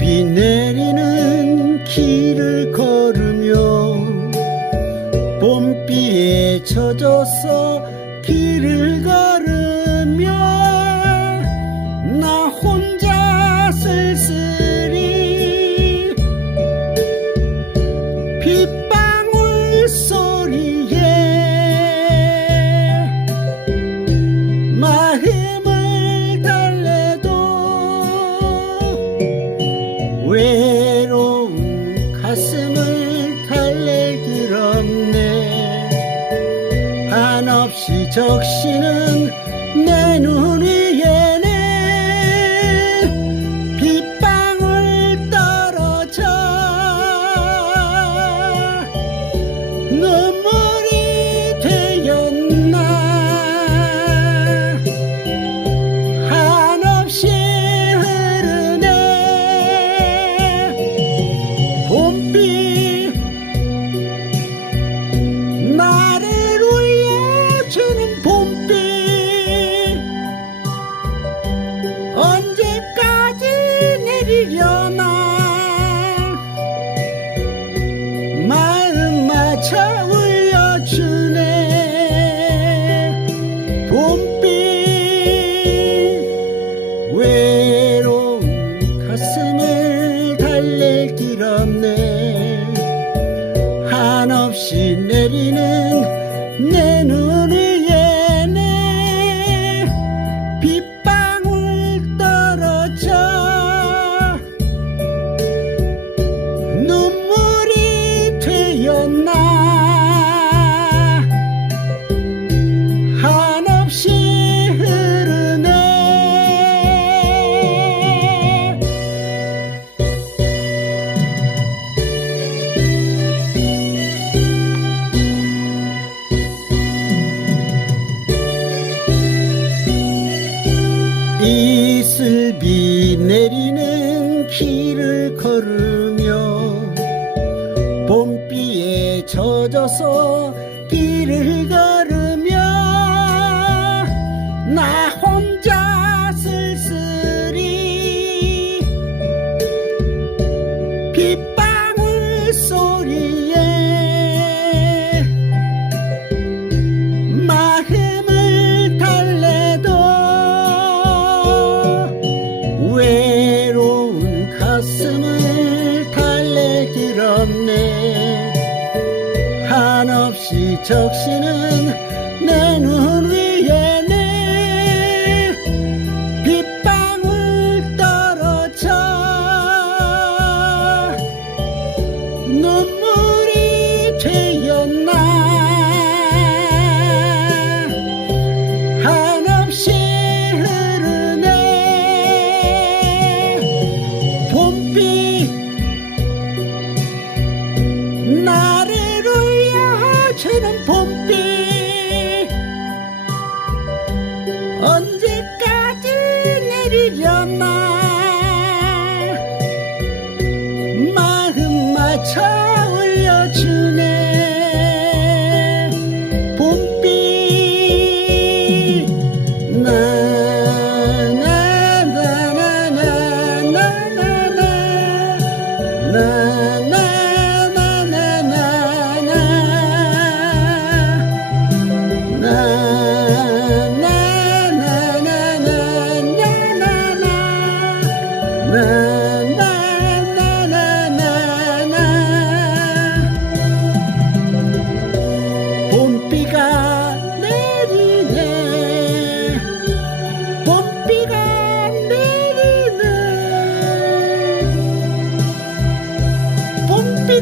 비 내리는 길을 걸으며 봄비에 젖어서 적시는 yo. 걸으며 봄비에 젖어서 길을 가. 없이 적시는 내 눈 위에 내 빗방울 떨어져 눈물이 되었나? 봄비. 언제까지 내리려나? 마음 맞춰 올려주네. 봄비. 나나나나나나나.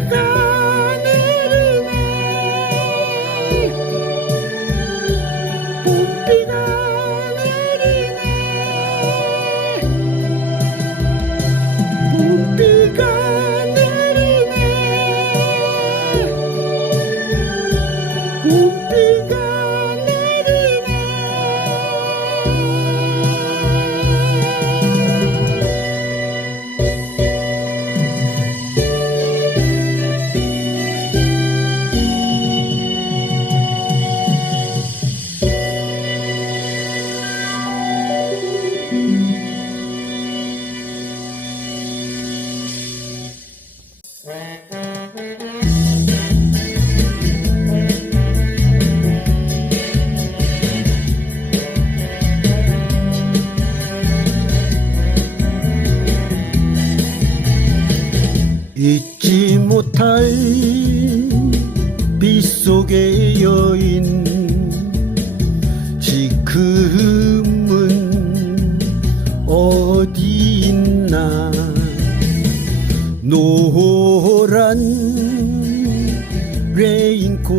Girl. 잊지 못할 빗속의 여인. 지금은 어디 있나? 노란 레인코트에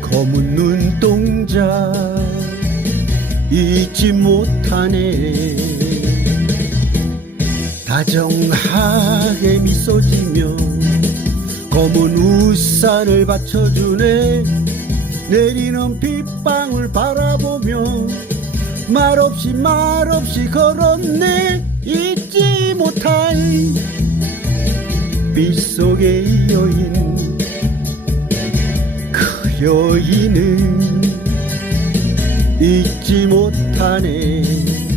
검은 눈동자 잊지 못하네 다정하게 미소 지며 검은 우산을 받쳐주네. 내리는 빗방울 바라보며 말없이 말없이 걸었네. 잊지 못할 빗속의 여인 그 여인은 잊지 못하네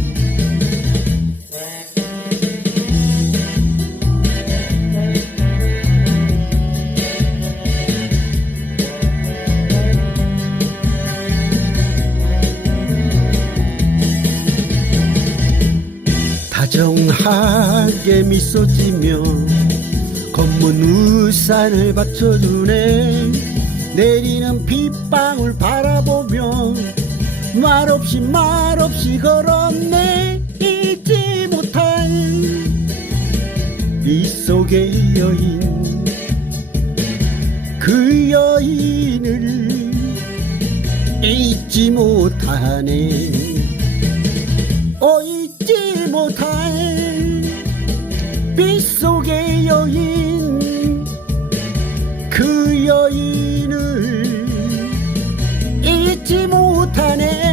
다정하게 미소 지며 검은 우산을 받쳐주네 내리는 빗방울 바라보며 말없이 말없이 걸었네 잊지 못할 빗속의 여인 그 여인을 잊지 못하네. 어 잊지 못할 빗속의 여인 그 여인을 잊지 못하네